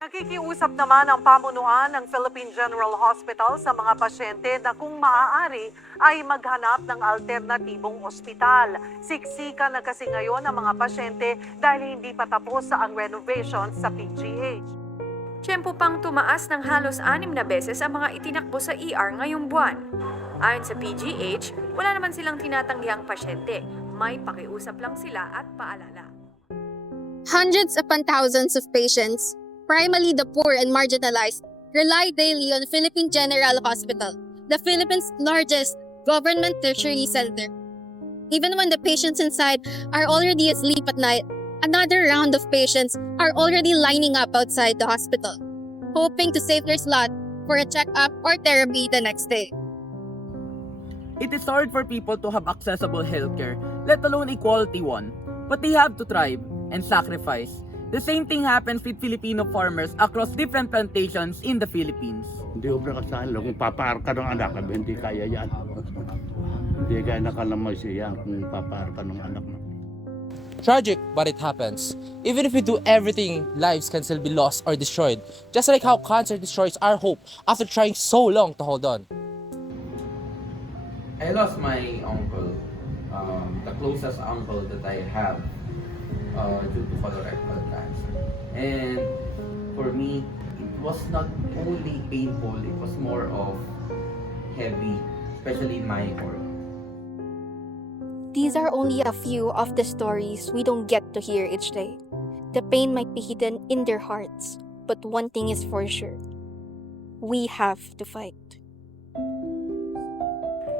Nakikiusap naman ang pamunuan ng Philippine General Hospital sa mga pasyente na kung maaari ay maghanap ng alternatibong ospital. Siksika na kasi ngayon ang mga pasyente dahil hindi pa tapos ang renovation sa PGH. Tiyempo pang tumaas ng halos 6 na beses ang mga itinakbo sa ER ngayong buwan. Ayon sa PGH, wala naman silang tinatanggihang pasyente. May pakiusap lang sila at paalala. Hundreds upon thousands of patients, primarily the poor and marginalized, rely daily on Philippine General Hospital, the Philippines' largest government tertiary center. Even when the patients inside are already asleep at night, another round of patients are already lining up outside the hospital, hoping to save their slot for a checkup or therapy the next day. It is hard for people to have accessible healthcare, let alone equality one. But they have to thrive and sacrifice. The same thing happens with Filipino farmers across different plantations in the Philippines. Hindi obra kasalo. Kung papaar ka ng anak, hindi kaya yan. Hindi kaya nakalamay siya kung papaar ka ng anak mo. Tragic, but it happens. Even if we do everything, lives can still be lost or destroyed. Just like how cancer destroys our hope after trying so long to hold on. I lost my uncle, the closest uncle that I have. Due to colorectal cancer. And for me, it was not only painful, it was more of heavy, especially my organ. These are only a few of the stories we don't get to hear each day. The pain might be hidden in their hearts, but one thing is for sure. We have to fight.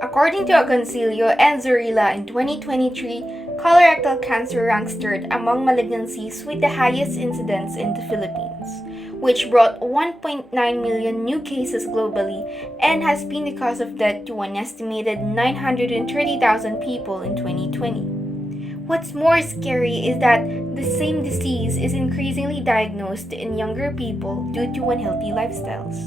According to a Concilio and Zurilla in 2023, colorectal cancer ranks third among malignancies with the highest incidence in the Philippines, which brought 1.9 million new cases globally and has been the cause of death to an estimated 930,000 people in 2020. What's more scary is that the same disease is increasingly diagnosed in younger people due to unhealthy lifestyles.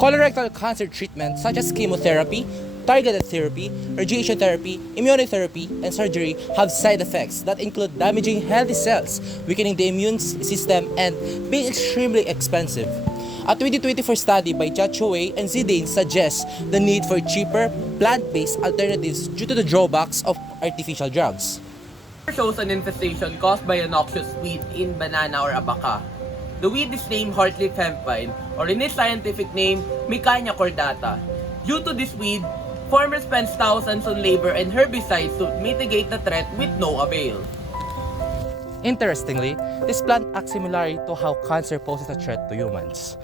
Colorectal cancer treatments such as chemotherapy, targeted therapy, radiation therapy, immunotherapy, and surgery have side effects that include damaging healthy cells, weakening the immune system, and being extremely expensive. A 2024 study by 𝗔𝗂𝗶-𝗵𝗵𝗂 suggests the need for cheaper, plant-based alternatives due to the drawbacks of artificial drugs. Shows an infestation caused by a noxious weed in banana or abaca. The weed is named heartleaf hempvine, or in its scientific name, 𝗵𝗂𝗺𝗇𝗏. Due to this weed, farmers spend thousands on labor and herbicides to mitigate the threat with no avail. Interestingly, this plant acts similarly to how cancer poses a threat to humans.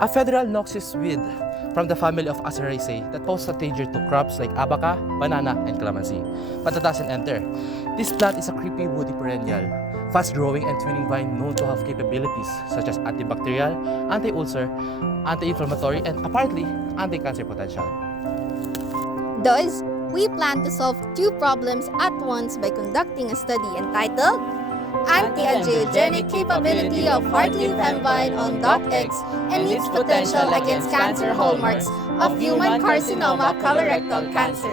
A federal noxious weed from the family of Aceraceae that poses a danger to crops like abaca, banana, and calamansi, but that doesn't enter. This plant is a creepy woody perennial, fast-growing and twining vine known to have capabilities such as antibacterial, anti-ulcer, anti-inflammatory, and apparently anti-cancer potential. Thus, we plan to solve two problems at once by conducting a study entitled Anti-Angiogenic Capability of Heartleaf Hempvine on 𝗏𝗏 and its Potential Against Cancer Hallmarks of Human Carcinoma Colorectal Cancer.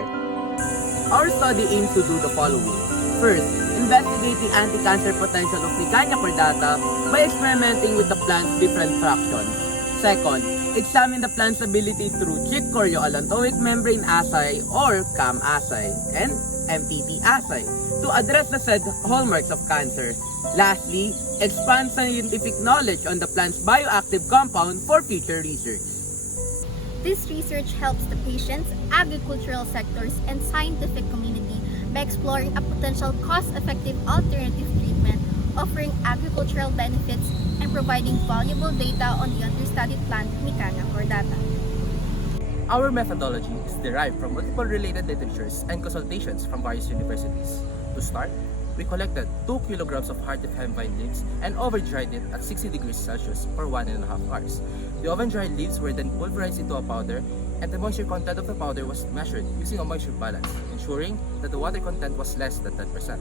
Our study aims to do the following. First, investigate the anti-cancer potential of 𝗵𝗂𝗺𝗇𝗏 by experimenting with the plant's different fractions. Second, examine the plant's ability through 𝗔𝗂𝗺𝗪𝗀𝗏 membrane assay or CAM assay and MTT assay to address the said hallmarks of cancer. Lastly, expand scientific knowledge on the plant's bioactive compound for future research. This research helps the patients, agricultural sectors, and scientific community by exploring a potential cost-effective alternative treatment, offering agricultural benefits, and providing valuable data on the understudied plant 𝗵𝗂𝗺𝗇𝗏. Our methodology is derived from multiple related literatures and consultations from various universities. To start, we collected 2 kilograms of heartleaf hempvine leaves and over-dried it at 60 degrees Celsius for 1.5 hours. The oven-dried leaves were then pulverized into a powder, and the moisture content of the powder was measured using a moisture balance, ensuring that the water content was less than 10%.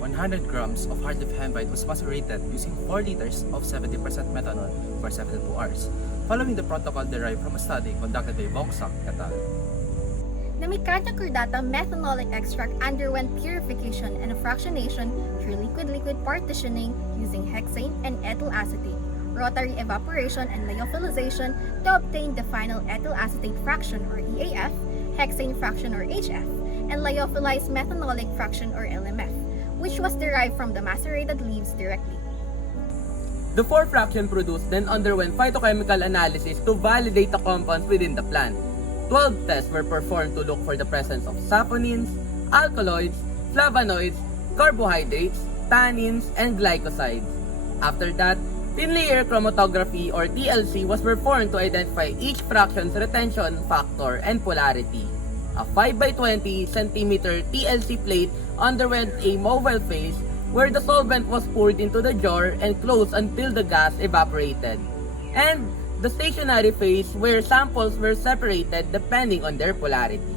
100 grams of heartleaf hempvine was macerated using 4 liters of 70% methanol for 72 hours, following the protocol derived from a study conducted by 𝗏𝗂𝗏 et al. The 𝗵𝗂𝗺𝗪𝗏 methanolic extract underwent purification and fractionation through liquid-liquid partitioning using hexane and ethyl acetate, rotary evaporation and lyophilization to obtain the final ethyl acetate fraction or EAF, hexane fraction or HF, and lyophilized methanolic fraction or LMF, which was derived from the macerated leaves directly. The four fractions produced then underwent phytochemical analysis to validate the compounds within the plant. 12 tests were performed to look for the presence of saponins, alkaloids, flavonoids, carbohydrates, tannins, and glycosides. After that, thin layer chromatography or TLC was performed to identify each fraction's retention factor and polarity. A 5 by 20 cm TLC plate underwent a mobile phase where the solvent was poured into the jar and closed until the gas evaporated, and the stationary phase where samples were separated depending on their polarity.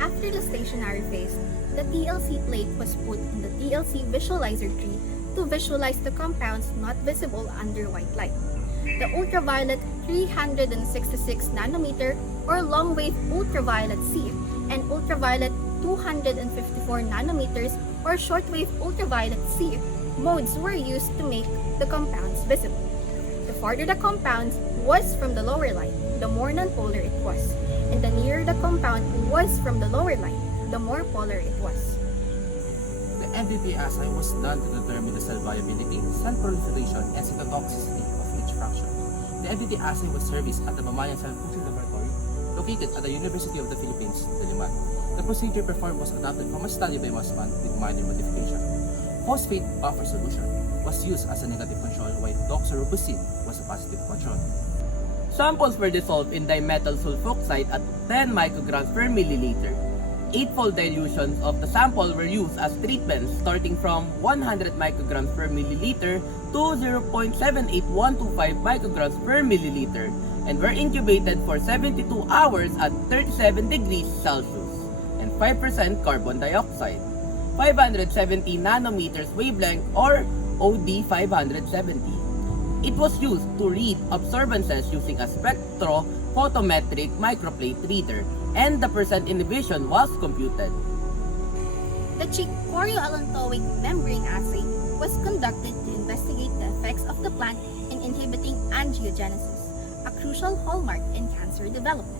After the stationary phase, the TLC plate was put in the TLC visualizer tree to visualize the compounds not visible under white light. The ultraviolet 366 nanometer or long-wave ultraviolet C and ultraviolet 254 nanometers or short-wave ultraviolet C modes were used to make the compounds visible. The farther the compounds was from the lower light, the more nonpolar it was, and the nearer the compound was from the lower light, the more polar it was. The MVP assay was done to determine the cell viability, cell proliferation, and cytotoxicity of each fraction. The MVP assay was serviced at the Mammalian Cell Culture Laboratory located at the University of the Philippines, Diliman. The procedure performed was adapted from a study by Monton with minor modification. Phosphate buffer solution was used as a negative control while 𝗙𝗂𝗏 was a positive control. Samples were dissolved in dimethyl sulfoxide at 10 micrograms per milliliter. 8-fold dilutions of the sample were used as treatments starting from 100 micrograms per milliliter to 0.78125 micrograms per milliliter and were incubated for 72 hours at 37 degrees Celsius and 5% carbon dioxide, 570 nanometers wavelength or OD570. It was used to read absorbances using a spectrophotometric microplate reader, and the percent inhibition was computed. The 𝗔𝗂𝗆 membrane assay was conducted to investigate the effects of the plant in inhibiting angiogenesis, a crucial hallmark in cancer development.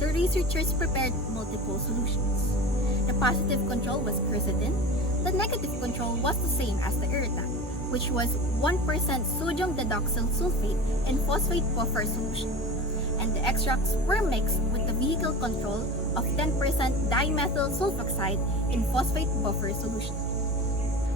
The researchers prepared multiple solutions. The positive control was quercetin. The negative control was the same as the irritant, which was 1% sodium didoxyl sulfate in phosphate buffer solution, and the extracts were mixed with the vehicle control of 10% dimethyl sulfoxide in phosphate buffer solution.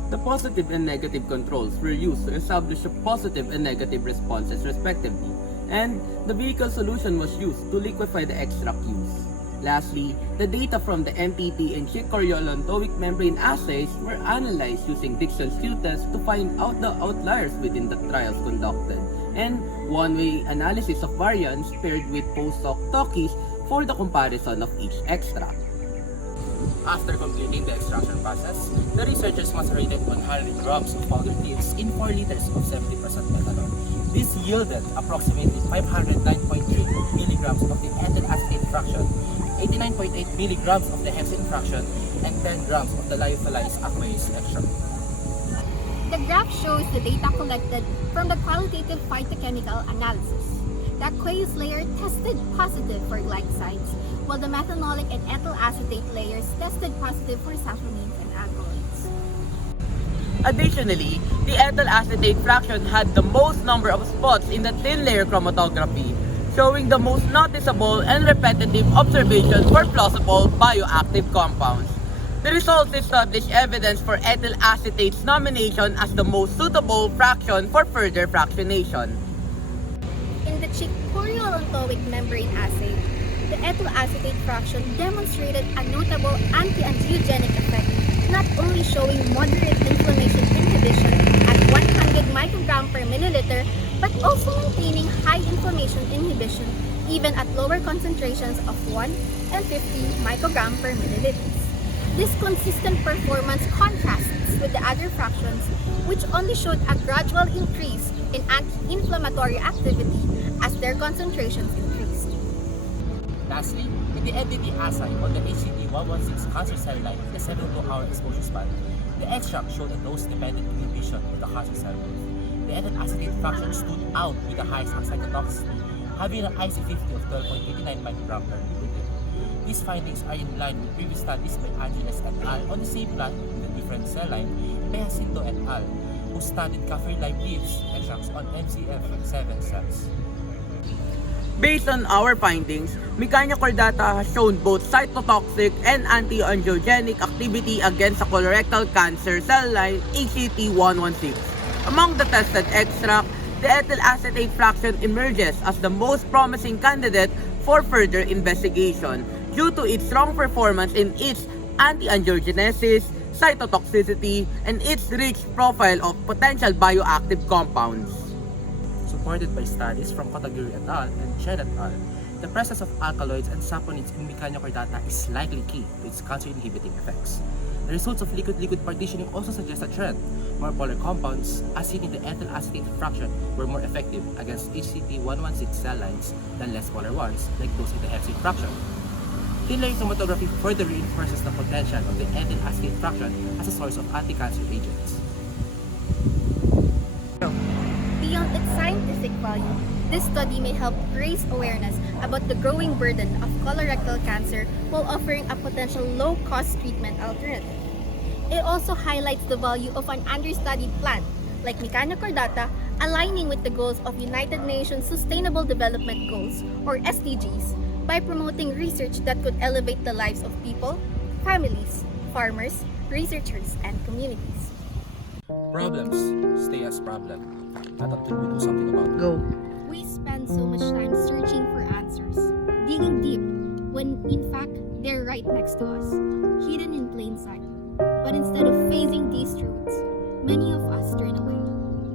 The positive and negative controls were used to establish the positive and negative responses respectively, and the vehicle solution was used to liquefy the extract used. Lastly, the data from the MTT and 𝗔𝗂𝗆𝗏 membrane assays were analyzed using Dixon's Q test to find out the outliers within the trials conducted, and one-way analysis of variants paired with post-hoc talkies for the comparison of each extract. After completing the extraction process, the researchers macerated 100 grams of powdered leaves in 4 liters of 70% methanol. This yielded approximately 509.3 milligrams of the ethyl acetate fraction, 89.8 milligrams of the hexane fraction, and 10 grams of the lyophilized aqueous extract. The graph shows the data collected from the qualitative phytochemical analysis. The aqueous layer tested positive for glycosides, while the methanolic and ethyl acetate layers tested positive for saponins and alkaloids. Additionally, the ethyl acetate fraction had the most number of spots in the thin layer chromatography, showing the most noticeable and repetitive observations for plausible bioactive compounds. The results establish evidence for ethyl acetate's nomination as the most suitable fraction for further fractionation. In the 𝗔𝗂𝗆𝗏 membrane assay, the ethyl acetate fraction demonstrated a notable anti-angiogenic effect, not only showing moderate inflammation inhibition at 100 microgram per milliliter, but also maintaining high inflammation inhibition even at lower concentrations of 1 and 50 microgram per milliliter. This consistent performance contrasts with the other fractions, which only showed a gradual increase in anti-inflammatory activity as their concentrations increased. Lastly, in the MTT assay on the HCD116 cancer cell line with a 72-hour exposure span, the extract showed a dose-dependent inhibition of the cancer cell growth. the ethyl acetate fraction stood out with the highest cytotoxicity, having an IC50 of 12.89 microgram per milliliter. These findings are in line with previous studies by Angeles et al. On the same plant with a different cell line, 𝗵𝗂𝗫𝗀 et al., who studied kaffir-like leaves extracts on MCF7 cells. Based on our findings, 𝗵𝗂𝗺𝗪𝗪 has shown both cytotoxic and anti-angiogenic activity against the colorectal cancer cell line HCT116. Among the tested extract, the ethyl acetate fraction emerges as the most promising candidate for further investigation due to its strong performance in its anti-angiogenesis, cytotoxicity, and its rich profile of potential bioactive compounds. Supported by studies from 𝗪𝗪𝗪 et al. And Chen et al., the presence of alkaloids and saponins in 𝗵𝗂𝗺𝗪𝗪 is likely key to its cancer-inhibiting effects. The results of liquid-liquid partitioning also suggest a trend. More polar compounds, as seen in the ethyl acetate fraction, were more effective against HCT116 cell lines than less polar ones, like those in the Fc fraction. Thin-layer chromatography further reinforces the potential of the ethyl acetate fraction as a source of anti-cancer agents. Beyond its scientific value, this study may help raise awareness about the growing burden of colorectal cancer while offering a potential low-cost treatment alternative. It also highlights the value of an understudied plant, like 𝗵𝗂𝗺𝗪𝗪, aligning with the goals of United Nations Sustainable Development Goals, or SDGs, by promoting research that could elevate the lives of people, families, farmers, researchers, and communities. Problems stay as problem, not until we do something about it. We spend so much time searching for answers, digging deep, when in fact they're right next to us, hidden in plain sight. But instead of facing these truths, many of us turn away.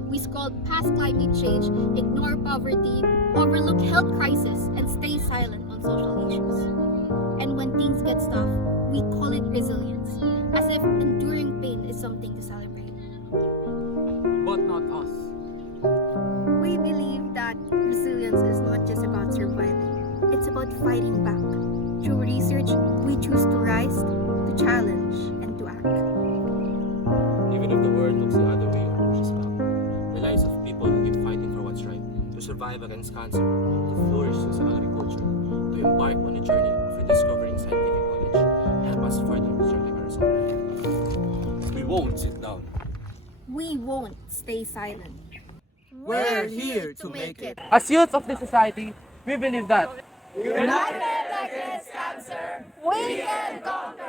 We scroll past climate change, ignore poverty, overlook health crisis, and stay silent on social issues. And when things get tough, we call it resilience, as if enduring pain is something to celebrate. But not us. We believe that resilience is not just about surviving, it's about fighting back. Through research, we choose to rise, to challenge, and to act. Even if the world looks the other way or pushes back, the lives of people who keep fighting for what's right, to survive against cancer, to flourish as agriculture, to embark on a journey of rediscovering scientific knowledge, help us further strengthen ourselves. We won't sit down. We won't stay silent. We're here to make it. As youth of this society, we believe that United against cancer, we can conquer!